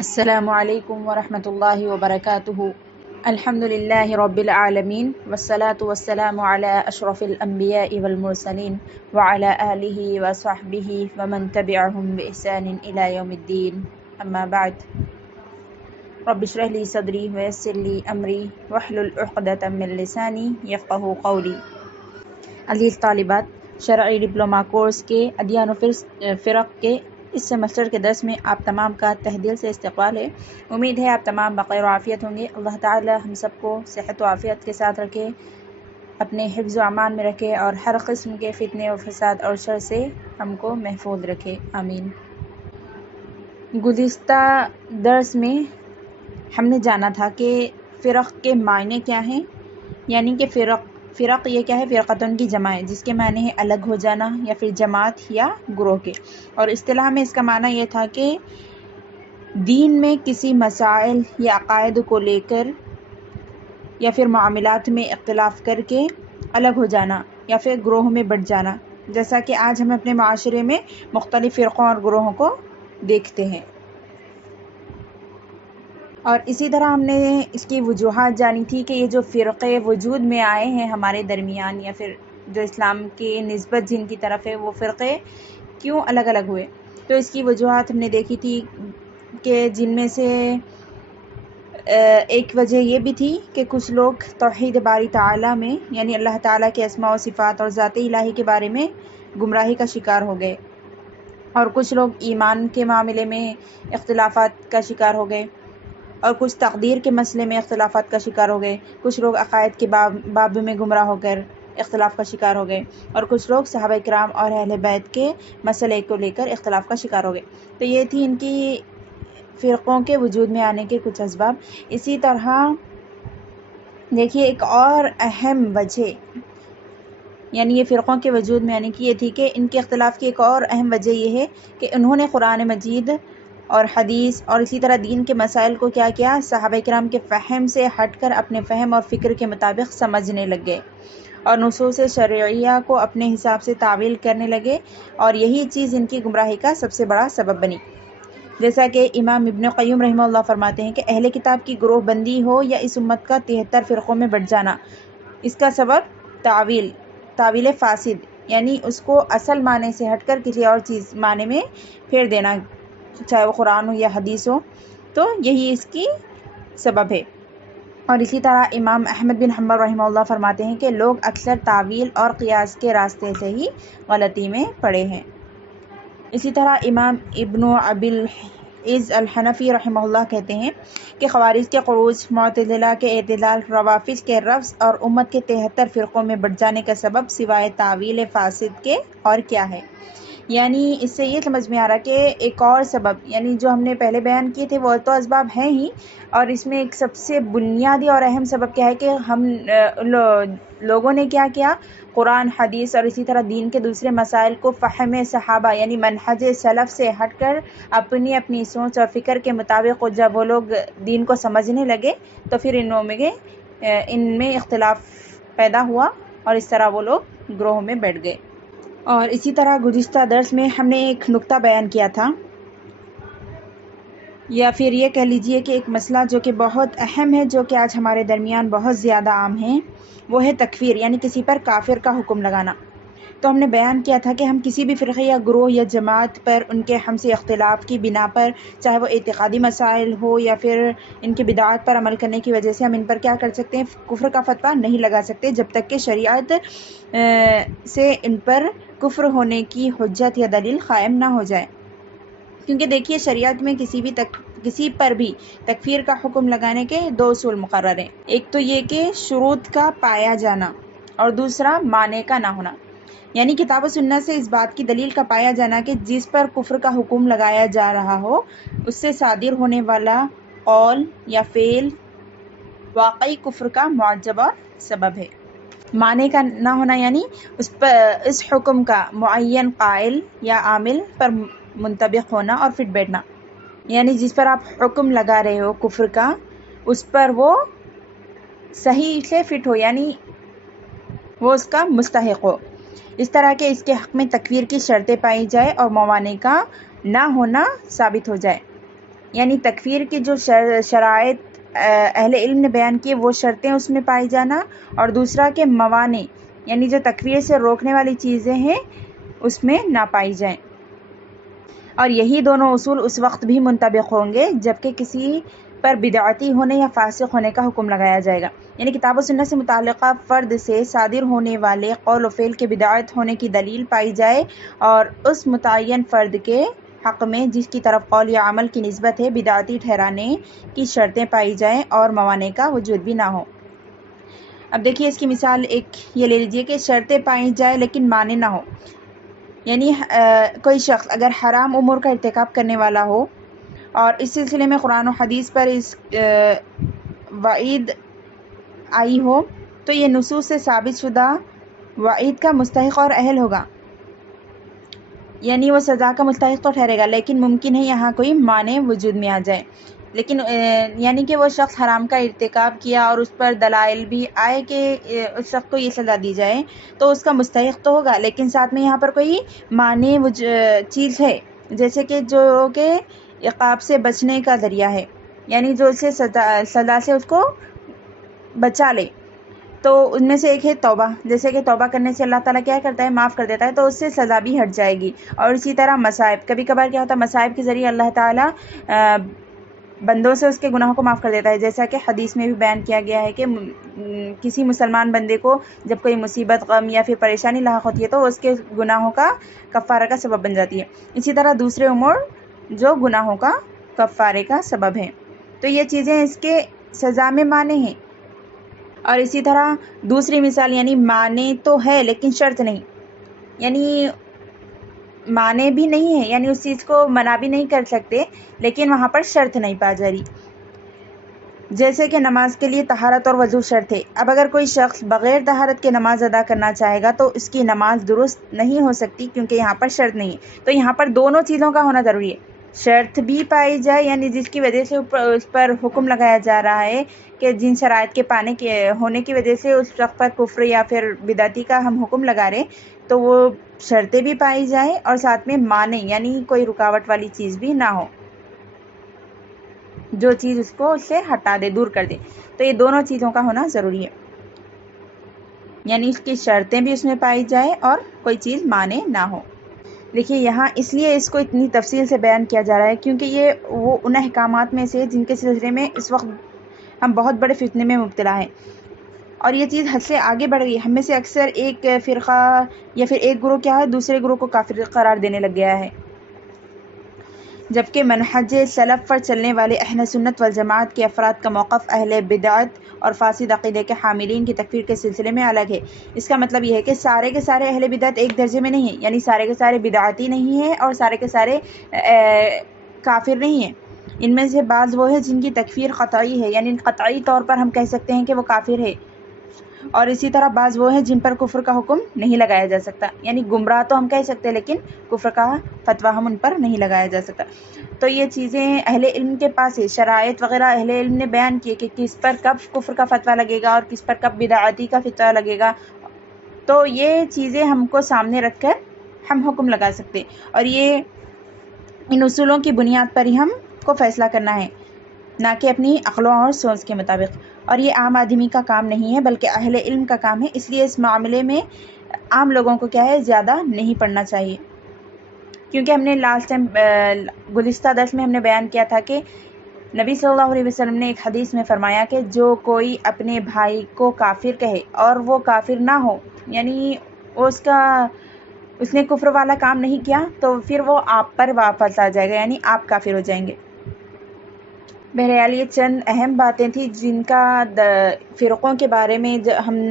السلام علیکم ورحمۃ اللہ وبرکاتہ۔ الحمد للہ رب العالمین والصلاة والسلام علی اشرف الانبیاء والمرسلین وعلی آلہ وصحبہ ومن تبعہم بإحسان الی یوم الدین، اما بعد۔ رب اشرح لی صدری ویسر لی امری واحلل عقدۃ من لسانی یفقہوا قولی۔ عزیز طالبات، شرعی ڈپلومہ کورس کے ادیان و فرق کے اس سیمسٹر کے درس میں آپ تمام کا تہ دل سے استقبال ہے۔ امید ہے آپ تمام بخیر و عافیت ہوں گے۔ اللہ تعالی ہم سب کو صحت و عافیت کے ساتھ رکھے، اپنے حفظ و امان میں رکھے اور ہر قسم کے فتنے و فساد اور شر سے ہم کو محفوظ رکھے، آمین۔ گزشتہ درس میں ہم نے جانا تھا کہ فرق کے معنی کیا ہیں، یعنی کہ فرق یہ کیا ہے؟ فرقتن کی جمع ہے، جس کے معنی ہے الگ ہو جانا یا پھر جماعت یا گروہ کے، اور اصطلاح میں اس کا معنی یہ تھا کہ دین میں کسی مسائل یا عقائد کو لے کر یا پھر معاملات میں اختلاف کر کے الگ ہو جانا یا پھر گروہ میں بٹ جانا، جیسا کہ آج ہم اپنے معاشرے میں مختلف فرقوں اور گروہوں کو دیکھتے ہیں۔ اور اسی طرح ہم نے اس کی وجوہات جانی تھی کہ یہ جو فرقے وجود میں آئے ہیں ہمارے درمیان، یا پھر جو اسلام کی نسبت جن کی طرف ہے، وہ فرقے کیوں الگ الگ ہوئے۔ تو اس کی وجوہات ہم نے دیکھی تھی کہ جن میں سے ایک وجہ یہ بھی تھی کہ کچھ لوگ توحید باری تعالیٰ میں، یعنی اللہ تعالیٰ کے اسماء و صفات اور ذات الہی کے بارے میں گمراہی کا شکار ہو گئے، اور کچھ لوگ ایمان کے معاملے میں اختلافات کا شکار ہو گئے، اور کچھ تقدیر کے مسئلے میں اختلافات کا شکار ہو گئے، کچھ لوگ عقائد کے باب میں گمراہ ہو کر اختلاف کا شکار ہو گئے، اور کچھ لوگ صحابہ کرام اور اہل بیت کے مسئلے کو لے کر اختلاف کا شکار ہو گئے۔ تو یہ تھی ان کی فرقوں کے وجود میں آنے کے کچھ اسباب۔ اسی طرح دیکھیے ایک اور اہم وجہ، یعنی یہ فرقوں کے وجود میں آنے کی یہ تھی کہ ان کے اختلاف کی ایک اور اہم وجہ یہ ہے کہ انہوں نے قرآن مجید اور حدیث اور اسی طرح دین کے مسائل کو کیا کیا؟ صحابہ کرام کے فہم سے ہٹ کر اپنے فہم اور فکر کے مطابق سمجھنے لگ گئے، اور نصوص شرعیہ کو اپنے حساب سے تعویل کرنے لگے، اور یہی چیز ان کی گمراہی کا سب سے بڑا سبب بنی۔ جیسا کہ امام ابن قیم رحمہ اللہ فرماتے ہیں کہ اہل کتاب کی گروہ بندی ہو یا اس امت کا 73 فرقوں میں بٹ جانا، اس کا سبب تعویل فاسد، یعنی اس کو اصل معنی سے ہٹ کر کسی اور چیز معنی میں پھیر دینا، چاہے وہ قرآن ہو یا حدیث ہو، تو یہی اس کی سبب ہے۔ اور اسی طرح امام احمد بن حنبل رحمہ اللہ فرماتے ہیں کہ لوگ اکثر تعویل اور قیاس کے راستے سے ہی غلطی میں پڑے ہیں۔ اسی طرح امام ابن ابی العز الحنفی رحمہ اللہ کہتے ہیں کہ خوارج کے خروج، معتزلہ کے اعتزال، روافض کے رفض اور امت کے 73 فرقوں میں بٹ جانے کا سبب سوائے تعویل فاسد کے اور کیا ہے؟ یعنی اس سے یہ سمجھ میں آ رہا کہ ایک اور سبب، یعنی جو ہم نے پہلے بیان کیے تھے وہ تو اسباب ہیں ہی، اور اس میں ایک سب سے بنیادی اور اہم سبب کیا ہے کہ ہم لوگوں نے کیا کیا؟ قرآن، حدیث اور اسی طرح دین کے دوسرے مسائل کو فہم صحابہ یعنی منہج سلف سے ہٹ کر اپنی سوچ اور فکر کے مطابق جب وہ لوگ دین کو سمجھنے لگے تو پھر ان میں اختلاف پیدا ہوا، اور اس طرح وہ لوگ گروہ میں بیٹھ گئے۔ اور اسی طرح گزشتہ درس میں ہم نے ایک نقطہ بیان کیا تھا، یا پھر یہ کہہ لیجئے کہ ایک مسئلہ جو کہ بہت اہم ہے، جو کہ آج ہمارے درمیان بہت زیادہ عام ہے، وہ ہے تکفیر، یعنی کسی پر کافر کا حکم لگانا۔ تو ہم نے بیان کیا تھا کہ ہم کسی بھی فرقے یا گروہ یا جماعت پر ان کے ہم سے اختلاف کی بنا پر، چاہے وہ اعتقادی مسائل ہو یا پھر ان کی بدعات پر عمل کرنے کی وجہ سے، ہم ان پر کیا کر سکتے ہیں؟ کفر کا فتویٰ نہیں لگا سکتے، جب تک کہ شریعت سے ان پر کفر ہونے کی حجت یا دلیل قائم نہ ہو جائے۔ کیونکہ دیکھیے شریعت میں کسی پر بھی تکفیر کا حکم لگانے کے 2 اصول مقرر ہیں، ایک تو یہ کہ شروط کا پایا جانا، اور دوسرا معنی کا نہ ہونا، یعنی کتاب و سنت سے اس بات کی دلیل کا پایا جانا کہ جس پر کفر کا حکم لگایا جا رہا ہو اس سے صادر ہونے والا قول یا فعل واقعی کفر کا معجب اور سبب ہے۔ معنی کا نہ ہونا یعنی اس حکم کا معین قائل یا عامل پر منطبق ہونا اور فٹ بیٹھنا، یعنی جس پر آپ حکم لگا رہے ہو کفر کا، اس پر وہ صحیح سے فٹ ہو، یعنی وہ اس کا مستحق ہو، اس طرح کہ اس کے حق میں تکفیر کی شرطیں پائی جائے اور موانع کا نہ ہونا ثابت ہو جائے۔ یعنی تکفیر کی جو شرائط اہل علم نے بیان کی وہ شرطیں اس میں پائی جانا، اور دوسرا کہ موانع یعنی جو تکفیر سے روکنے والی چیزیں ہیں اس میں نہ پائی جائیں، اور یہی دونوں اصول اس وقت بھی منطبق ہوں گے جبکہ کسی پر بدعتی ہونے یا فاسق ہونے کا حکم لگایا جائے گا، یعنی کتاب و سنت سے متعلقہ فرد سے صادر ہونے والے قول و فعل کے بدعت ہونے کی دلیل پائی جائے، اور اس متعین فرد کے حق میں جس کی طرف قول یا عمل کی نسبت ہے بدعتی ٹھہرانے کی شرطیں پائی جائیں اور موانع کا وجود بھی نہ ہو۔ اب دیکھیے اس کی مثال ایک یہ لے لیجئے کہ شرطیں پائی جائیں لیکن مانع نہ ہو، یعنی کوئی شخص اگر حرام امور کا ارتکاب کرنے والا ہو اور اس سلسلے میں قرآن و حدیث پر اس وعید آئی ہو تو یہ نصوص سے ثابت شدہ وعید کا مستحق اور اہل ہوگا، یعنی وہ سزا کا مستحق تو ٹھہرے گا، لیکن ممکن ہے یہاں کوئی مانع وجود میں آ جائے، لیکن یعنی کہ وہ شخص حرام کا ارتکاب کیا اور اس پر دلائل بھی آئے کہ اس شخص کو یہ سزا دی جائے تو اس کا مستحق تو ہوگا، لیکن ساتھ میں یہاں پر کوئی مانع چیز ہے جیسے کہ جو کہ عقاب سے بچنے کا ذریعہ ہے، یعنی جو اسے سزا سے اس کو بچا لے، تو ان میں سے ایک ہے توبہ، جیسے کہ توبہ کرنے سے اللہ تعالیٰ کیا کرتا ہے، معاف کر دیتا ہے، تو اس سے سزا بھی ہٹ جائے گی، اور اسی طرح مصائب، کبھی کبھار کیا ہوتا ہے مصائب کے ذریعے اللہ تعالیٰ بندوں سے اس کے گناہوں کو معاف کر دیتا ہے، جیسا کہ حدیث میں بھی بیان کیا گیا ہے کہ کسی مسلمان بندے کو جب کوئی مصیبت، غم یا پھر پریشانی لاحق ہوتی ہے تو اس کے گناہوں کا کفارہ کا سبب بن جاتی ہے، اسی طرح دوسرے امور جو گناہوں کا کفارے کا سبب ہیں، تو یہ چیزیں اس کے سزا میں مانع ہیں۔ اور اسی طرح دوسری مثال یعنی مانع تو ہے لیکن شرط نہیں، یعنی مانع بھی نہیں ہے، یعنی اس چیز کو منع بھی نہیں کر سکتے لیکن وہاں پر شرط نہیں پا جا رہی، جیسے کہ نماز کے لیے طہارت اور وضو شرط ہے، اب اگر کوئی شخص بغیر طہارت کے نماز ادا کرنا چاہے گا تو اس کی نماز درست نہیں ہو سکتی کیونکہ یہاں پر شرط نہیں ہے، تو یہاں پر دونوں چیزوں کا ہونا ضروری ہے، شرط بھی پائی جائے یعنی جس کی وجہ سے اس پر حکم لگایا جا رہا ہے کہ جن شرائط کے پانے کے ہونے کی وجہ سے اس شخص پر کفر یا پھر بدعتی کا ہم حکم لگا رہے تو وہ شرطیں بھی پائی جائیں اور ساتھ میں مانع یعنی کوئی رکاوٹ والی چیز بھی نہ ہو جو چیز اس کو اس سے ہٹا دے، دور کر دے، تو یہ دونوں چیزوں کا ہونا ضروری ہے، یعنی اس کی شرطیں بھی اس میں پائی جائے اور کوئی چیز مانع نہ ہو۔ دیکھیے یہاں اس لیے اس کو اتنی تفصیل سے بیان کیا جا رہا ہے کیونکہ یہ وہ ان احکامات میں سے جن کے سلسلے میں اس وقت ہم بہت بڑے فتنے میں مبتلا ہیں، اور یہ چیز حد سے آگے بڑھ گئی، ہم میں سے اکثر ایک فرقہ یا پھر ایک گروہ کیا ہے دوسرے گروہ کو کافر قرار دینے لگ گیا ہے، جبکہ منہج سلف پر چلنے والے اہل سنت والجماعت کے افراد کا موقف اہل بدعت اور فاسد عقیدے کے حاملین کی تکفیر کے سلسلے میں الگ ہے۔ اس کا مطلب یہ ہے کہ سارے کے سارے اہل بدعت ایک درجے میں نہیں ہیں، یعنی سارے کے سارے بدعتی نہیں ہیں اور سارے کے سارے کافر نہیں ہیں، ان میں سے بعض وہ ہیں جن کی تکفیر قطعی ہے، یعنی قطعی طور پر ہم کہہ سکتے ہیں کہ وہ کافر ہے، اور اسی طرح بعض وہ ہیں جن پر کفر کا حکم نہیں لگایا جا سکتا، یعنی گمراہ تو ہم کہہ سکتے ہیں لیکن کفر کا فتویٰ ہم ان پر نہیں لگایا جا سکتا، تو یہ چیزیں اہل علم کے پاس ہے، شرائط وغیرہ اہل علم نے بیان کیے کہ کس پر کب کفر کا فتویٰ لگے گا اور کس پر کب بدعتی کا فتویٰ لگے گا، تو یہ چیزیں ہم کو سامنے رکھ کر ہم حکم لگا سکتے، اور یہ ان اصولوں کی بنیاد پر ہی ہم کو فیصلہ کرنا ہے، نہ کہ اپنی عقلوں اور سوچ کے مطابق، اور یہ عام آدمی کا کام نہیں ہے بلکہ اہل علم کا کام ہے، اس لیے اس معاملے میں عام لوگوں کو کیا ہے زیادہ نہیں پڑھنا چاہیے، کیونکہ ہم نے لاسٹ ٹائم گزشتہ درس میں ہم نے بیان کیا تھا کہ نبی صلی اللہ علیہ وسلم نے ایک حدیث میں فرمایا کہ جو کوئی اپنے بھائی کو کافر کہے اور وہ کافر نہ ہو، یعنی اس نے کفر والا کام نہیں کیا تو پھر وہ آپ پر واپس آ جائے گا، یعنی آپ کافر ہو جائیں گے۔ بہرحال یہ چند اہم باتیں تھیں جن کا فرقوں کے بارے میں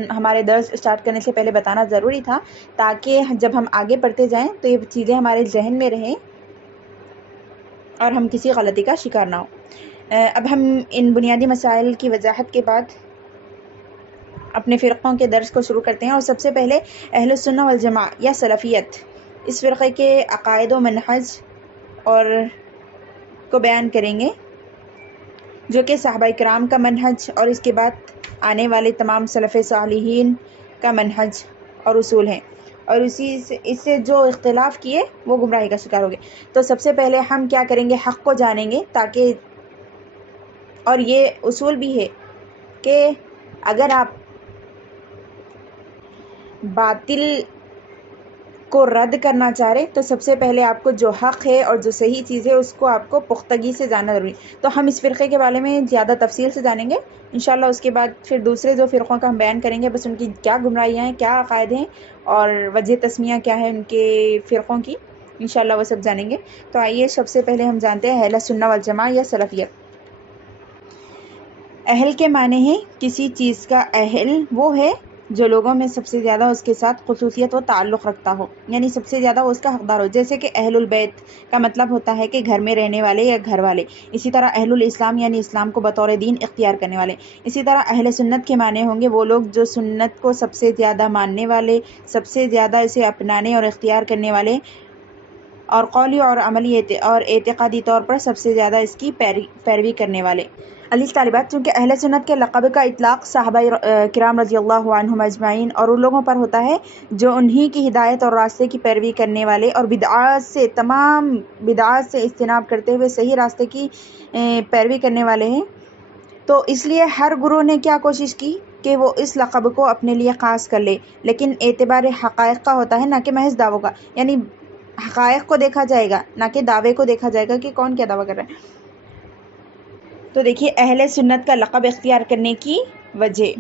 ہمارے درس اسٹارٹ کرنے سے پہلے بتانا ضروری تھا تاکہ جب ہم آگے بڑھتے جائیں تو یہ چیزیں ہمارے ذہن میں رہیں اور ہم کسی غلطی کا شکار نہ ہوں۔ اب ہم ان بنیادی مسائل کی وضاحت کے بعد اپنے فرقوں کے درس کو شروع کرتے ہیں، اور سب سے پہلے اہل السنہ والجماعہ یا سلفیت اس فرقے کے عقائد و منہج اور کو بیان کریں گے جو کہ صحابہ کرام کا منہج اور اس کے بعد آنے والے تمام سلف صالحین کا منہج اور اصول ہیں، اور اس سے جو اختلاف کیے وہ گمراہی کا شکار ہو گئے۔ تو سب سے پہلے ہم کیا کریں گے، حق کو جانیں گے، تاکہ، اور یہ اصول بھی ہے کہ اگر آپ باطل کو رد کرنا چاہ رہے تو سب سے پہلے آپ کو جو حق ہے اور جو صحیح چیز ہے اس کو آپ کو پختگی سے جاننا ضروری۔ تو ہم اس فرقے کے بارے میں زیادہ تفصیل سے جانیں گے انشاءاللہ، اس کے بعد پھر دوسرے جو فرقوں کا ہم بیان کریں گے، بس ان کی کیا گمراہیاں ہیں، کیا عقائد ہیں اور وجہ تسمیہ کیا ہے ان کے فرقوں کی، انشاءاللہ وہ سب جانیں گے۔ تو آئیے سب سے پہلے ہم جانتے ہیں اہل سنہ والجماعہ یا سلفیت۔ اہل کے معنی ہے کسی چیز کا اہل وہ ہے جو لوگوں میں سب سے زیادہ اس کے ساتھ خصوصیت و تعلق رکھتا ہو، یعنی سب سے زیادہ وہ اس کا حقدار ہو، جیسے کہ اہل البیت کا مطلب ہوتا ہے کہ گھر میں رہنے والے یا گھر والے۔ اسی طرح اہل الاسلام یعنی اسلام کو بطور دین اختیار کرنے والے۔ اسی طرح اہل سنت کے معنی ہوں گے وہ لوگ جو سنت کو سب سے زیادہ ماننے والے، سب سے زیادہ اسے اپنانے اور اختیار کرنے والے، اور قولی اور عملی اور اعتقادی طور پر سب سے زیادہ اس کی پیروی کرنے والے۔ عزیز طالبات، چونکہ اہل سنت کے لقب کا اطلاق صحابہ کرام رضی اللہ عنہم اجمعین اور ان لوگوں پر ہوتا ہے جو انہی کی ہدایت اور راستے کی پیروی کرنے والے اور تمام بدعات سے اجتناب کرتے ہوئے صحیح راستے کی پیروی کرنے والے ہیں۔ تو اس لیے ہر گروہ نے کیا کوشش کی کہ وہ اس لقب کو اپنے لیے خاص کر لے، لیکن اعتبار حقائق کا ہوتا ہے، نہ کہ محض دعووں کا، یعنی حقائق کو دیکھا جائے گا نہ کہ دعوے کو دیکھا جائے گا کہ کون کیا دعویٰ کر رہا ہے۔ تو دیکھیے اہل سنت کا لقب اختیار کرنے کی وجہ،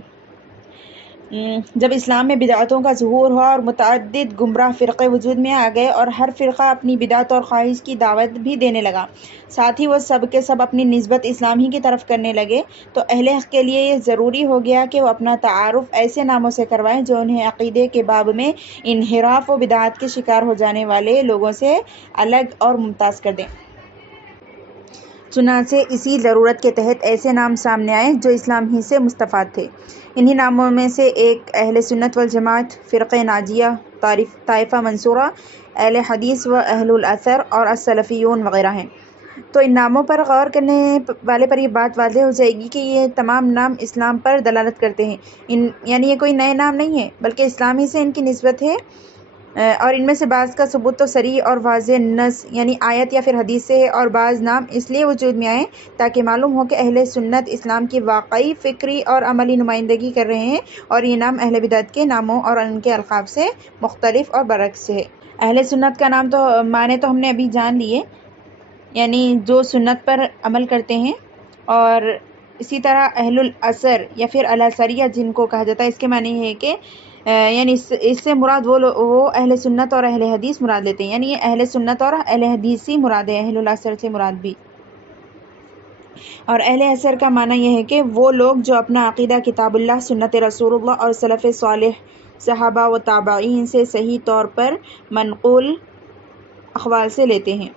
جب اسلام میں بدعتوں کا ظہور ہوا اور متعدد گمراہ فرقے وجود میں آ گئے اور ہر فرقہ اپنی بدعت اور خواہش کی دعوت بھی دینے لگا، ساتھ ہی وہ سب کے سب اپنی نسبت اسلام ہی کی طرف کرنے لگے، تو اہل حق کے لیے یہ ضروری ہو گیا کہ وہ اپنا تعارف ایسے ناموں سے کروائیں جو انہیں عقیدے کے باب میں انحراف و بدعات کے شکار ہو جانے والے لوگوں سے الگ اور ممتاز کر دیں۔ چنانچہ اسی ضرورت کے تحت ایسے نام سامنے آئے جو اسلام ہی سے مستفاد تھے۔ انہی ناموں میں سے ایک اہل سنت والجماعت، فرقہ ناجیہ، طائفہ منصورہ، اہل حدیث و اہل الاثر اور السلفیون وغیرہ ہیں۔ تو ان ناموں پر غور کرنے والے پر یہ بات واضح ہو جائے گی کہ یہ تمام نام اسلام پر دلالت کرتے ہیں، یعنی یہ کوئی نئے نام نہیں ہے بلکہ اسلام ہی سے ان کی نسبت ہے، اور ان میں سے بعض کا ثبوت تو صریح اور واضح نص یعنی آیت یا پھر حدیث سے ہے، اور بعض نام اس لیے وجود میں آئے تاکہ معلوم ہو کہ اہل سنت اسلام کی واقعی فکری اور عملی نمائندگی کر رہے ہیں، اور یہ نام اہل بدعت کے ناموں اور ان کے القاب سے مختلف اور برعکس ہے۔ اہل سنت کا نام تو معنی تو ہم نے ابھی جان لیے، یعنی جو سنت پر عمل کرتے ہیں، اور اسی طرح اہل الاثر یا پھر الاثریہ جن کو کہا جاتا ہے، اس کے معنی ہے کہ یعنی اس سے مراد وہ اہل سنت اور اہل حدیث مراد لیتے ہیں، یعنی یہ اہل سنت اور اہل حدیث ہی مراد ہے، اہل الاثر سے مراد بھی۔ اور اہل اثر کا معنی یہ ہے کہ وہ لوگ جو اپنا عقیدہ کتاب اللہ، سنت رسول اللہ اور سلف صالح صحابہ و تابعین سے صحیح طور پر منقول اقوال سے لیتے ہیں۔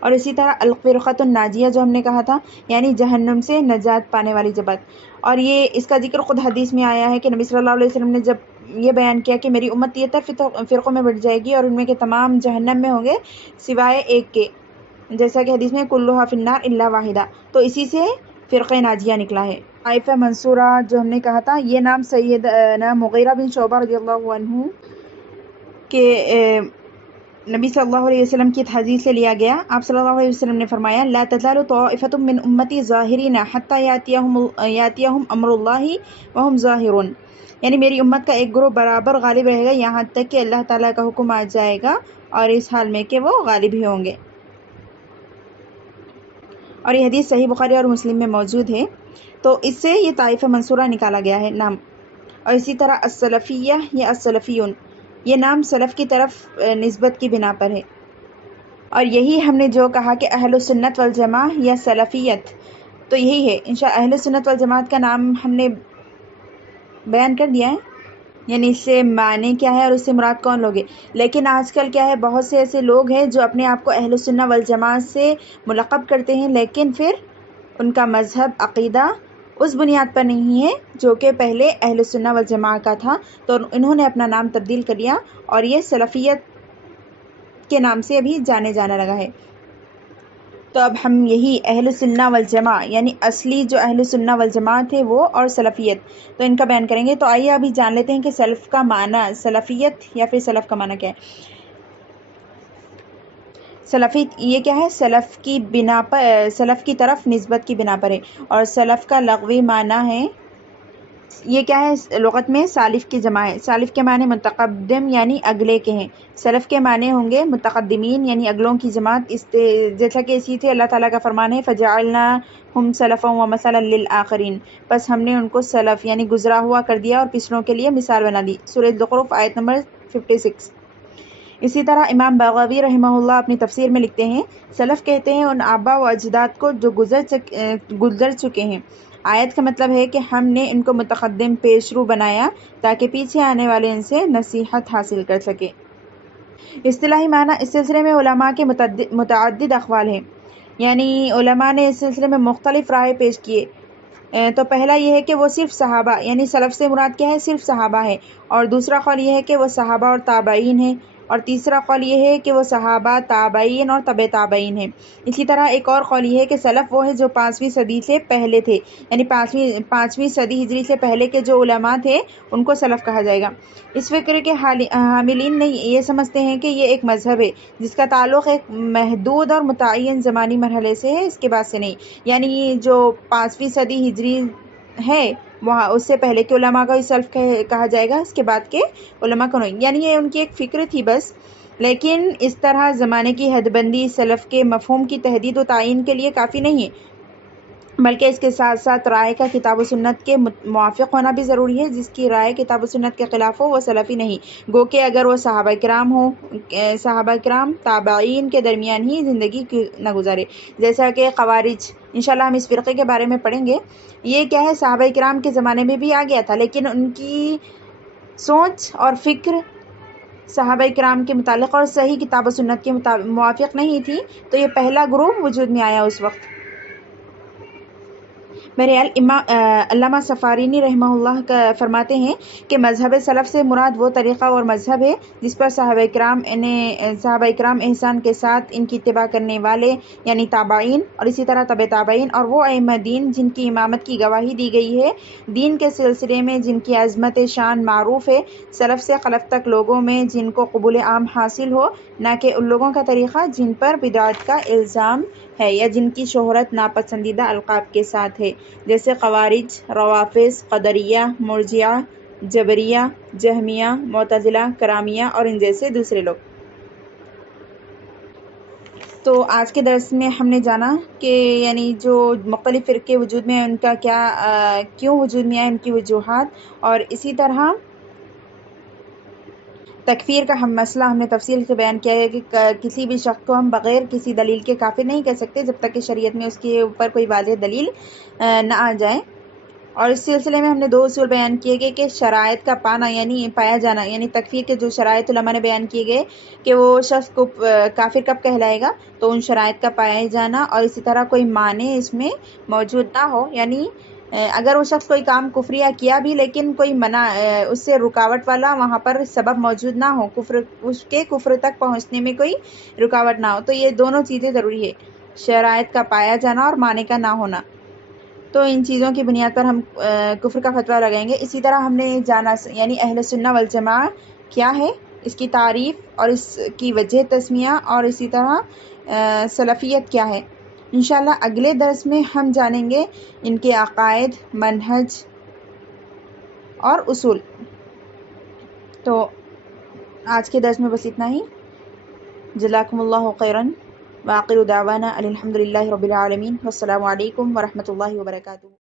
اور اسی طرح الفرقۃ الناجیہ جو ہم نے کہا تھا، یعنی جہنم سے نجات پانے والی جماعت، اور یہ اس کا ذکر خود حدیث میں آیا ہے کہ نبی صلی اللہ علیہ وسلم نے جب یہ بیان کیا کہ میری امت 73 فرقوں میں بٹ جائے گی اور ان میں کے تمام جہنم میں ہوں گے سوائے ایک کے، جیسا کہ حدیث میں کلھا فی النار الا واحدہ، تو اسی سے فرقہ ناجیہ نکلا ہے۔ طائفہ منصورہ جو ہم نے کہا تھا، یہ نام سیدنا مغیرہ بن شعبہ رضی اللہ عنہ کے نبی صلی اللہ علیہ وسلم کی حدیث سے لیا گیا۔ آپ صلی اللہ علیہ وسلم نے فرمایا، لا تزال طائفۃ من امتی ظاہرین حتی یاتیہم امر اللہ وہم ظاہرون، یعنی میری امت کا ایک گروہ برابر غالب رہے گا یہاں تک کہ اللہ تعالیٰ کا حکم آ جائے گا، اور اس حال میں کہ وہ غالب ہی ہوں گے۔ اور یہ حدیث صحیح بخاری اور مسلم میں موجود ہے، تو اس سے یہ طائفہ منصورہ نکالا گیا ہے نام۔ اور اسی طرح السلفیہ یا السلفیون، یہ نام سلف کی طرف نسبت کی بنا پر ہے، اور یہی ہم نے جو کہا کہ اہل سنت والجماعہ یا سلفیت، تو یہی ہے انشاءاللہ۔ اہل سنت والجماعت کا نام ہم نے بیان کر دیا ہے، یعنی اس سے معنی کیا ہے اور اس سے مراد کون لوگ ہیں، لیکن آج کل کیا ہے، بہت سے ایسے لوگ ہیں جو اپنے آپ کو اہل سنت والجماعت سے ملقب کرتے ہیں، لیکن پھر ان کا مذہب عقیدہ اس بنیاد پر نہیں ہے جو کہ پہلے اہل سنت والجماعت کا تھا، تو انہوں نے اپنا نام تبدیل کر لیا اور یہ سلفیت کے نام سے ابھی جانے جانا لگا ہے۔ تو اب ہم یہی اہل سنہ والجماع یعنی اصلی جو اہل سنہ والجماع تھے وہ اور سلفیت، تو ان کا بیان کریں گے۔ تو آئیے ابھی جان لیتے ہیں کہ سلف کا معنی، سلفیت یا پھر سلف کا معنی کیا ہے۔ سلفی یہ کیا ہے؟ سلف کی بنا پر، سلف کی طرف نسبت کی بنا پر ہے، اور سلف کا لغوی معنی ہے، یہ کیا ہے؟ لغت میں سالف کی جمع ہے۔ سالف کے معنی متقدم یعنی اگلے کے ہیں، سلف کے معنی ہوں گے متقدمین یعنی اگلوں کی جماعت، جیسا کہ اسی سے اللہ تعالیٰ کا فرمان ہے فَجَعَلْنَاهُمْ سَلَفًا وَمَثَلًا لِلْآخِرِينَ، بس ہم نے ان کو سلف یعنی گزرا ہوا کر دیا اور پچھلوں کے لیے مثال بنا دی۔ سورۃ زخرف آیت نمبر 56۔ اسی طرح امام بغوی رحمہ اللہ اپنی تفسیر میں لکھتے ہیں، سلف کہتے ہیں ان آبا و اجداد کو جو گزر چکے ہیں۔ آیت کا مطلب ہے کہ ہم نے ان کو متقدم پیشرو بنایا تاکہ پیچھے آنے والے ان سے نصیحت حاصل کر سکے۔ اصطلاحی معنی، اس سلسلے میں علماء کے متعدد اقوال ہیں، یعنی علماء نے اس سلسلے میں مختلف رائے پیش کیے۔ تو پہلا یہ ہے کہ وہ صرف صحابہ یعنی سلف سے مراد کیا ہے؟ صرف صحابہ ہے، اور دوسرا قول یہ ہے کہ وہ صحابہ اور تابعین ہیں، اور تیسرا قول یہ ہے کہ وہ صحابہ، تابعین اور تبع تابعین ہیں۔ اسی طرح ایک اور قول یہ ہے کہ سلف وہ ہے جو 5ویں صدی سے پہلے تھے، یعنی 5ویں صدی ہجری سے پہلے کے جو علماء تھے ان کو سلف کہا جائے گا۔ اس فکر کے حاملین نے یہ سمجھتے ہیں کہ یہ ایک مذہب ہے جس کا تعلق ایک محدود اور متعین زمانی مرحلے سے ہے، اس کے بعد سے نہیں، یعنی جو 5ویں صدی ہجری ہے وہاں اس سے پہلے کے علماء کا سلف کہا جائے گا، اس کے بعد کے علماء کو نہیں، یعنی یہ ان کی ایک فکر تھی بس۔ لیکن اس طرح زمانے کی حد بندی سلف کے مفہوم کی تحدید و تعین کے لیے کافی نہیں ہے، بلکہ اس کے ساتھ ساتھ رائے کا کتاب و سنت کے موافق ہونا بھی ضروری ہے۔ جس کی رائے کتاب و سنت کے خلاف ہو وہ سلفی نہیں، گو کہ اگر وہ صحابہ کرام ہو، صحابہ کرام تابعین کے درمیان ہی زندگی نہ گزارے، جیسا کہ خوارج، انشاءاللہ ہم اس فرقے کے بارے میں پڑھیں گے۔ یہ کیا ہے؟ صحابہ کرام کے زمانے میں بھی آ گیا تھا، لیکن ان کی سوچ اور فکر صحابہ کرام کے متعلق اور صحیح کتاب و سنت کے موافق نہیں تھی، تو یہ پہلا گروہ وجود میں آیا اس وقت۔ بہرحال علامہ سفارینی رحمہ اللہ کا فرماتے ہیں کہ مذہب سلف سے مراد وہ طریقہ اور مذہب ہے جس پر صحابہ کرام احسان کے ساتھ ان کی اتباع کرنے والے یعنی تابعین، اور اسی طرح تبع تابعین، اور وہ ائمہ دین جن کی امامت کی گواہی دی گئی ہے، دین کے سلسلے میں جن کی عظمت شان معروف ہے، سلف سے خلف تک لوگوں میں جن کو قبول عام حاصل ہو، نہ کہ ان لوگوں کا طریقہ جن پر بدعت کا الزام ہے یا جن کی شہرت ناپسندیدہ القاب کے ساتھ ہے، جیسے خوارج، روافض، قدریہ، مرجئہ، جبریہ، جہمیہ، معتزلہ، کرامیہ اور ان جیسے دوسرے لوگ۔ تو آج کے درس میں ہم نے جانا کہ یعنی جو مختلف فرقے وجود میں ان کا کیوں وجود میں آئے، ان کی وجوہات، اور اسی طرح تکفیر کا مسئلہ ہم نے تفصیل سے بیان کیا ہے کہ کسی بھی شخص کو ہم بغیر کسی دلیل کے کافر نہیں کہہ سکتے جب تک کہ شریعت میں اس کے اوپر کوئی واضح دلیل نہ آ جائے۔ اور اس سلسلے میں ہم نے 2 اصول بیان کیے گئے کہ شرائط کا پایا جانا یعنی تکفیر کے جو شرائط علماء نے بیان کیے گئے کہ وہ شخص کو کافر کب کہلائے گا، تو ان شرائط کا پایا جانا، اور اسی طرح کوئی معنی اس میں موجود نہ ہو، یعنی اگر وہ شخص کوئی کام کفریہ کیا بھی لیکن کوئی منع اس سے رکاوٹ والا وہاں پر سبب موجود نہ ہو، اس کے کفر تک پہنچنے میں کوئی رکاوٹ نہ ہو، تو یہ دونوں چیزیں ضروری ہے، شرائط کا پایا جانا اور معنی کا نہ ہونا۔ تو ان چیزوں کی بنیاد پر ہم کفر کا فتویٰ لگائیں گے۔ اسی طرح ہم نے جانا یعنی اہل سنہ والجماع کیا ہے، اس کی تعریف اور اس کی وجہ تسمیہ، اور اسی طرح سلفیت کیا ہے۔ انشاءاللہ اگلے درس میں ہم جانیں گے ان کے عقائد، منہج اور اصول۔ تو آج کے درس میں بس اتنا ہی۔ جزاکم اللہ خیراً، وآخر دعوانا الحمد للہ رب العالمین، والسلام علیکم ورحمۃ اللہ وبرکاتہ۔